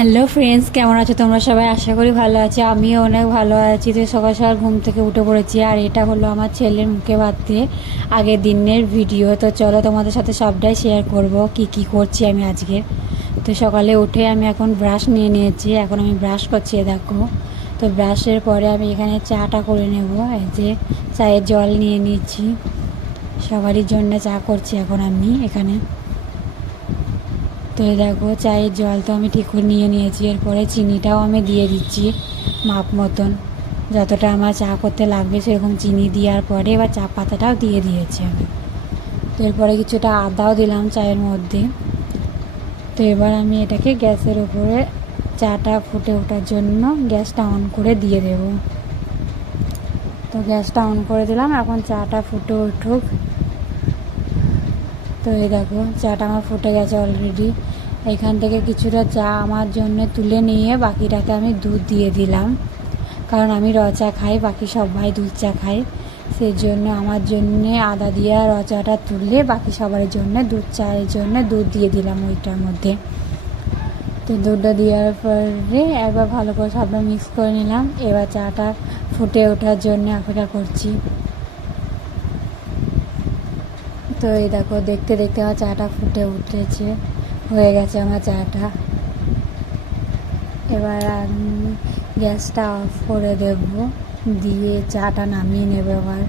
Hello friends, কেমন আছো তোমরা সবাই? আশা করি ভালো আছো। আমিও অনেক ভালো আছি। তো সকাল সকাল ঘুম থেকে উঠে পড়েছি, আর এটা হলো আমার ছেলের মুখে ভাত দিয়ে আগের দিনের ভিডিও। তো চলো তোমাদের সাথে সবটাই শেয়ার করব কি কি করছি আমি আজকে। তো সকালে উঠে আমি এখন ব্রাশ নিয়ে নিয়েছি, এখন আমি ব্রাশ করছি, দেখো। তো ব্রাশের পরে আমি এখানে চাটা করে নেব। এই যে চায়ের জল নিয়ে নিয়েছি, সবারই জন্য চা করছি এখন আমি এখানে। তো দেখো চায়ের জল তো আমি ঠিক করে নিয়ে নিয়েছি, এরপরে চিনিটাও আমি দিয়ে দিচ্ছি মাপ মতন, যতটা আমার চা করতে লাগবে সেরকম চিনি দেওয়ার পরে এবার চা পাতাটাও দিয়ে দিয়েছি আমি। তো এরপরে কিছুটা আদাও দিলাম চায়ের মধ্যে। তো এবার আমি এটাকে গ্যাসের উপরে চাটা ফুটে ওঠার জন্য গ্যাসটা অন করে দিয়ে দেব। তো গ্যাসটা অন করে দিলাম, এখন চাটা ফুটে উঠুক। তো এই দেখো চাটা আমার ফুটে গেছে অলরেডি। এখান থেকে কিছুটা চা আমার জন্য তুলে নিয়ে বাকিটাতে আমি দুধ দিয়ে দিলাম, কারণ আমি র চা খাই, বাকি সবাই দুধ চা খায়। সেই জন্য আমার জন্যে আদা দিয়ে র চাটা তুললে বাকি সবার জন্য দুধ চায়ের জন্য দুধ দিয়ে দিলাম ওইটার মধ্যে। তো দুধটা দেওয়ার পরে একবার ভালো করে সবটা মিক্স করে নিলাম। এবার চাটা ফুটে ওঠার জন্য অপেক্ষা করছি। তো এই দেখো দেখতে দেখতে আমার চাটা ফুটে উঠেছে, হয়ে গেছে আমার চাটা। এবার আমি গ্যাসটা অফ করে দেব, দিয়ে চাটা নামিয়ে নেব। এবার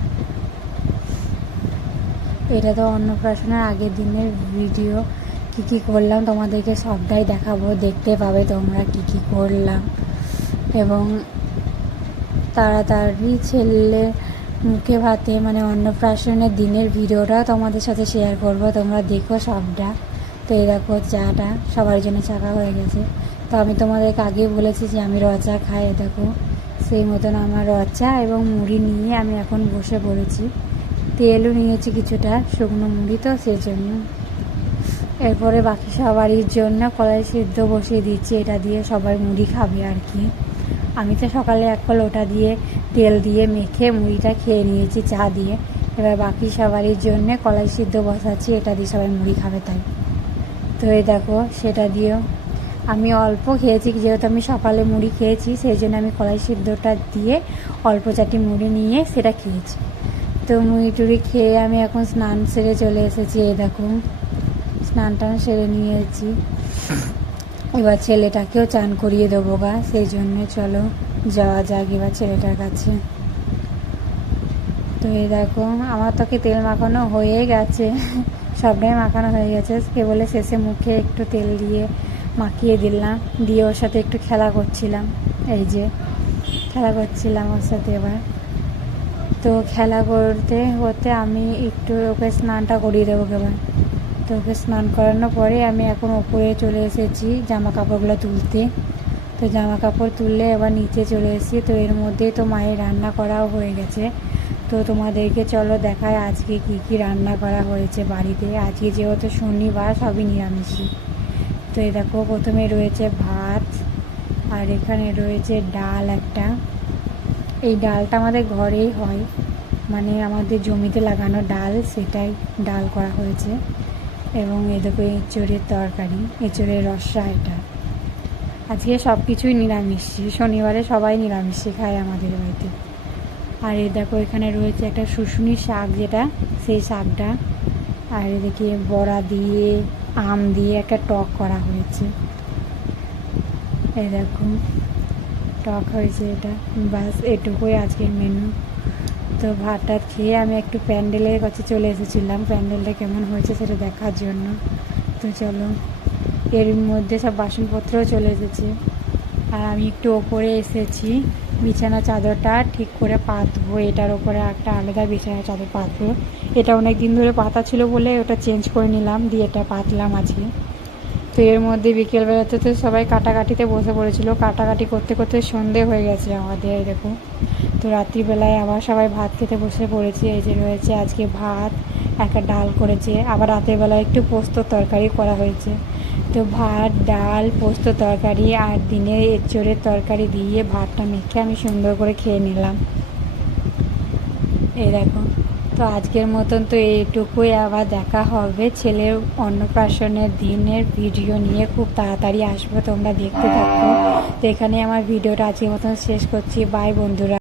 এটা তো অন্নপ্রাশনের আগের দিনের ভিডিও, কী কী করলাম তোমাদেরকে সবটাই দেখাবো, দেখতে পাবে তোমরা কী কী করলাম। এবং তাড়াতাড়ি ছেলে মুখে ভাতে মানে অন্নপ্রাশনের দিনের ভিডিওটাও তোমাদের সাথে শেয়ার করব, তোমরা দেখো সবটা। তো এই দেখো চাটা সবার জন্য চাকা হয়ে গেছে। তো আমি তোমাদেরকে আগে বলেছি যে আমি রচা খাই, দেখো সেই মতন আমার রচা এবং মুড়ি নিয়ে আমি এখন বসে পড়েছি। তেলও নিয়েছি কিছুটা, শুকনো মুড়ি তো সেই জন্য। এরপরে বাকি সবারই জন্য কলাই সিদ্ধ বসিয়ে দিচ্ছি, এটা দিয়ে সবাই মুড়ি খাবে আর কি। আমি তো সকালে এক কল ওটা দিয়ে তেল দিয়ে মেখে মুড়িটা খেয়ে নিয়েছি চা দিয়ে। এবার বাকি সবারই জন্যে কলাই সিদ্ধ বসাচ্ছি, এটা দিয়ে সবাই মুড়ি খাবে তাই। তো এই দেখো সেটা দিয়েও আমি অল্প খেয়েছি, যেহেতু আমি সকালে মুড়ি খেয়েছি সেই জন্য আমি কলাই সিদ্ধটা দিয়ে অল্প চাটি মুড়ি নিয়ে সেটা খেয়েছি। তো মুড়ি টুড়ি খেয়ে আমি এখন স্নান সেরে চলে এসেছি। এই দেখো স্নান টান সেরে নিয়েছি, এবার ছেলেটাকেও চান করিয়ে দেবো গা, সেই জন্যে চলো যাওয়া যাক এবার ছেলেটার কাছে। তো এই দেখো আমার তোকে তেল মাখানো হয়ে গেছে, সবটাই মাখানো হয়ে গেছে, কেবলে শেষে মুখে একটু তেল দিয়ে মাখিয়ে দিলাম, দিয়ে ওর সাথে একটু খেলা করছিলাম। এই যে খেলা করছিলাম ওর সাথে এবার। তো খেলা করতে করতে আমি একটু ওকে স্নানটা করিয়ে দেবো এবার। তো ওকে স্নান করানোর পরে আমি এখন ওপরে চলে এসেছি জামা কাপড়গুলো তুলতে। তো জামা কাপড় তুললে এবার নিচে চলে এসেছি। তো এর মধ্যেই তো মায়ের রান্না করাও হয়ে গেছে। তো তোমাদেরকে চলো দেখায় আজকে কি কি রান্না করা হয়েছে বাড়িতে। আজকে যেহেতু শনিবার, সবই নিরামিষই। তো এই দেখো প্রথমে রয়েছে ভাত, আর এখানে রয়েছে ডাল একটা। এই ডালটা আমাদের ঘরেই হয়, মানে আমাদের জমিতে লাগানো ডাল, সেটাই ডাল করা হয়েছে। এবং এই দেখো এঁচোড়ের তরকারি, এঁচোড়ের রসা। এটা আজকে সব কিছুই নিরামিষ, শনিবারে সবাই নিরামিষ খায় আমাদের বাড়িতে। আর এই দেখো এখানে রয়েছে একটা শুশুনি শাক, যেটা সেই শাকটা। আর এদিকে বড়া দিয়ে আম দিয়ে একটা টক করা হয়েছে। এই দেখো টক হয়েছে এটা, বাস এটুকুই আজকের মেনু। তো ভাত টাত খেয়ে আমি একটু প্যান্ডেলের কাছে চলে এসেছিলাম, প্যান্ডেলটা কেমন হয়েছে সেটা দেখার জন্য। তো চলো, এর মধ্যে সব বাসনপত্রও চলে এসেছে। আর আমি একটু ওপরে এসেছি বিছানা চাদরটা ঠিক করে পাতবো, এটার ওপরে একটা আলাদা বিছানা চাদর পাতবো। এটা অনেক দিন ধরে পাতা ছিল বলে ওটা চেঞ্জ করে নিলাম, দিয়ে এটা পাতলাম আজকে। তো এর মধ্যে বিকেলবেলাতে তো সবাই কাটাকাটিতে বসে পড়েছিল, কাটাকাটি করতে করতে সন্ধে হয়ে গেছে আমাদের এরকম। তো রাত্রিবেলায় আবার সবাই ভাত খেতে বসে পড়েছে। এই যে রয়েছে আজকে ভাত, একটা ডাল করেছে, আবার রাতের বেলায় একটু পোস্ত তরকারি করা হয়েছে। তো ভাত, ডাল, পোস্ত তরকারি আর দিনের এঁচোড়ের তরকারি দিয়ে ভাতটা মেখে আমি সুন্দর করে খেয়ে নিলাম। এই দেখো, তো তো আজকের মতন তো এইটুকুই, আবার দেখা হবে ছেলের অন্নপ্রাশনের দিনের ভিডিও নিয়ে, খুব তাড়াতাড়ি আসবো, তোমরা দেখতে থাকো। তো এখানে আমার ভিডিওটা আজকের মতন শেষ করছি। বাই বন্ধুরা।